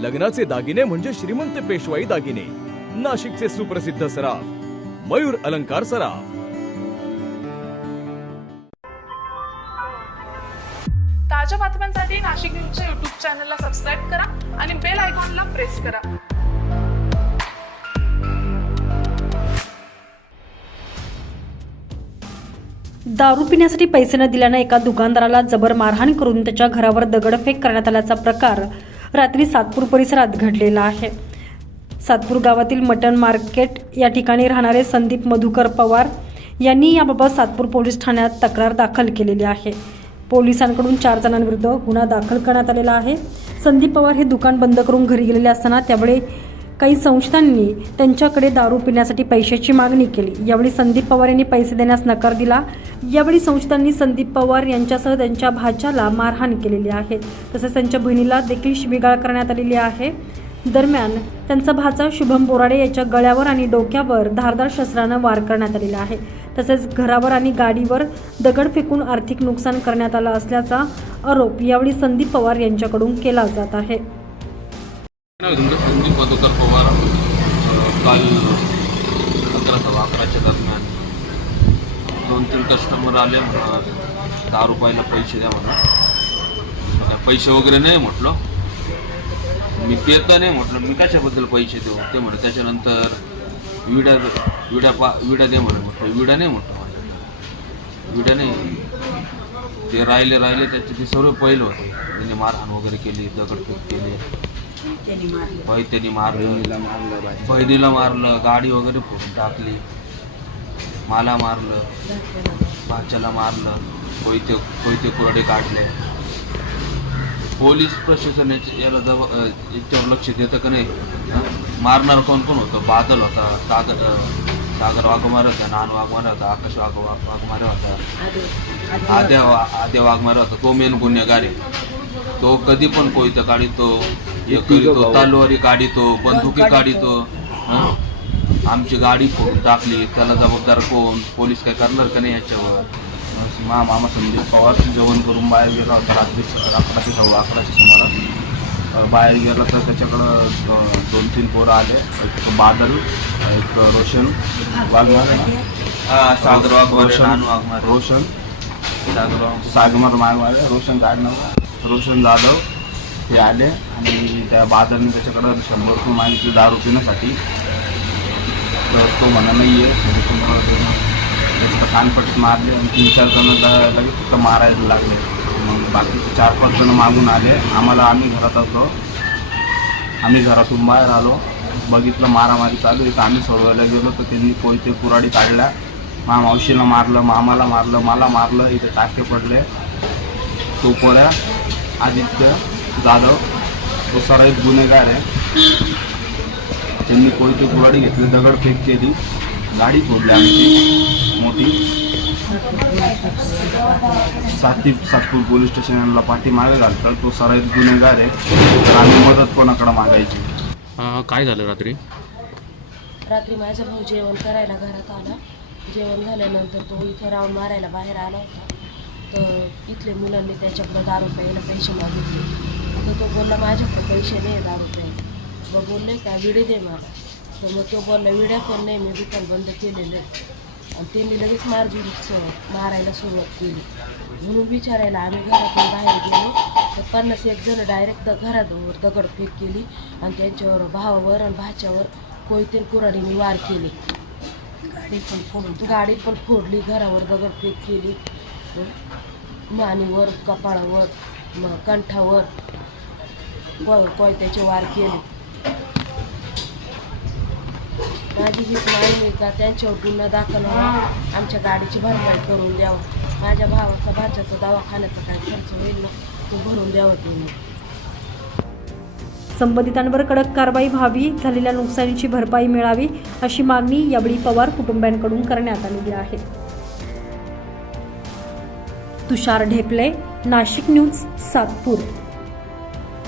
लग्नाचे दागिने म्हणजे श्रीमंत पेशवाई दागिने. नाशिकचे सुप्रसिद्ध सराफ मयूर अलंकार सराफ. ताज्या बातम्यांसाठी नाशिक न्यूजच्या युट्यूब चॅनलला सबस्क्राईब करा आणि बेल आयकॉनला प्रेस करा. दारू पिण्यासाठी पैसे न दिल्यानं एका दुकानदाराला जबर मारहाण करून त्याच्या घरावर दगडफेक करण्यात आल्याचा प्रकार रात्री सातपूर परिसरात घडलेला आहे. सातपूर गावातील मटण मार्केट या ठिकाणी राहणारे संदीप मधुकर पवार यांनी याबाबत सातपूर पोलीस ठाण्यात तक्रार दाखल केलेली आहे. पोलिसांकडून चार जणांविरुद्ध गुन्हा दाखल करण्यात आलेला आहे. संदीप पवार हे दुकान बंद करून घरी गेलेले असताना त्यावेळी काही संस्थांनी त्यांच्याकडे दारू पिण्यासाठी पैशाची मागणी केली. यावेळी संदीप पवार यांनी पैसे देण्यास नकार दिला. यावेळी संशयितांनी संदीप पवार यांच्यासह त्यांच्या भाच्याला मारहाण केलेली आहे. तसेच त्यांच्या बहिणीला देखील शिबिगाळ करण्यात आलेली आहे. दरम्यान त्यांचा भाचा शुभम बोराडे याच्या गळ्यावर आणि डोक्यावर धारदार शस्त्रानं वार करण्यात आलेला आहे. तसेच घरावर आणि गाडीवर दगड फेकून आर्थिक नुकसान करण्यात आलं असल्याचा आरोप यावेळी संदीप पवार यांच्याकडून केला जात आहे. संदीप पवार. काल अकरा सव्वा अकराच्या दरम्यान दोन तीन कस्टमर आले म्हणा दहा रुपयाला पैसे द्या म्हणा. पैसे वगैरे नाही म्हटलं. मी देत नाही म्हटलं. मी कशाबद्दल पैसे देऊ? ते म्हणे त्याच्यानंतर विड्या विड्या पा विड्या दे म्हणे म्हटलं. विड्या नाही म्हटलं माझ्या. विड्या नाही. ते राहिले राहिले त्याचे ते सर्व पहिलं होते. त्यांनी मारहाण वगैरे केली दगडफेक केली. त्यांनी मारलं. बहिणीला मारलं. गाडी वगैरे फोडून टाकली. मला मारलं भाच्याला मारलं कोयते कोयते कुराडे काढले. पोलीस प्रशासन याच्या- याला जब याच्यावर लक्ष देतं का नाही? मारणार कोण कोण होतं? बादल होता सागर सागर वाघमारे होता नान वाघमारे होता आकाश वाघ वाघ- वाघमारे होता. आद्या वा- आद्या वाघमारे होता तो मेन गुन्हेगार आहे. तो कधी पण कोयतं काढितो हे करीतो तलवारी काढितो बंदुकी काढितो हं? आमची गाडी फोडून टाकली त्याला जबाबदार कोण? पोलीस काय करणार का नाही याच्यावर? मा मामा संदीप पवार जेवण करून बाहेर गेला होता रात्री अकराशे सव्वा अकराच्या सुमारास. बाहेर गेला तर त्याच्याकडं दोन तीन पोरं आले. एक बादल एक रोशन वाघमारे. सागर रोशन सागर वाघ सागमर मागवाले रोशन गाडणार रोशन जाधव हे आले आणि त्या बादलने त्याच्याकडं शंभर रुपये मागितले दारू पिण्यासाठी. तर तो म्हणा नाही आहे त्याचं कानपट्टीत मारले आणि तीन चार जण लगेच फक्त मारायला लागले मग बाकीचे चार पाच जण मागून आले आम्हाला आम्ही घरात असलो आम्ही घरातून बाहेर आलो बघितलं मारामारी चालू आहे तर आम्ही सोडवायला गेलो तर त्यांनी कोयते कुराडी काढल्या। मा मावशीला मारलं मामाला मारलं मला मारलं इथे टाके पडले। तो पोळ्या आदित्य जाधव तो सराईत गुन्हेगार आहे। त्यांनी कोयते कुराडी घेतली दगडफेक केली. गाडी फोडली आमची मोठी. साती सातपूर पोलीस स्टेशनला पाठीमागे घालतात. तो सराईत गुन्हेगार आहे. तर आम्ही मदत कोणाकडे मागायची? काय झालं रात्री? रात्री माझा भाऊ जेवण करायला घरात आला. जेवण झाल्यानंतर तो इथं राऊंड मारायला बाहेर आला होता. तर इथले मुलांनी त्याच्याकडं दारू प्यायला पैसे मागितले. तर तो बोलला माझ्याकडे पैसे नाही दारू प्यायला मग बोलले का विडे दे मला. तर मग तो बोलला विड्या पण नाही मी दुकान बंद केलेलं आणि त्यांनी लगेच मारजुरी मारायला सुरुवात केली. म्हणून विचारायला आम्ही घरातून बाहेर गेलो. तर पन्नास एक जण डायरेक्ट घरावर दगडफेक केली आणि त्यांच्यावर भावावर आणि भाच्यावर कोयतीन कुराडीने वार केले. गाडी पण फोडून गाडी पण फोडली घरावर दगडफेक केली. मानेवर कपाळावर मग कंठावर कोयत्याचे वार केले. माझी हीच मागणी आहे का त्यांच्यावर गुन्हा दाखल व्हावा आमच्या गाडीची भरपाई करून द्यावं. माझ्या भावाचा भाच्याचा दवाखान्याचा काय खर्च होईल ना तो भरून द्यावं तुम्ही संबंधितांवर कडक कारवाई व्हावी झालेल्या नुकसानीची भरपाई मिळावी अशी मागणी यावेळी पवार कुटुंबियांकडून करण्यात आलेली आहे. तुषार ढेपले नाशिक न्यूज सातपूर.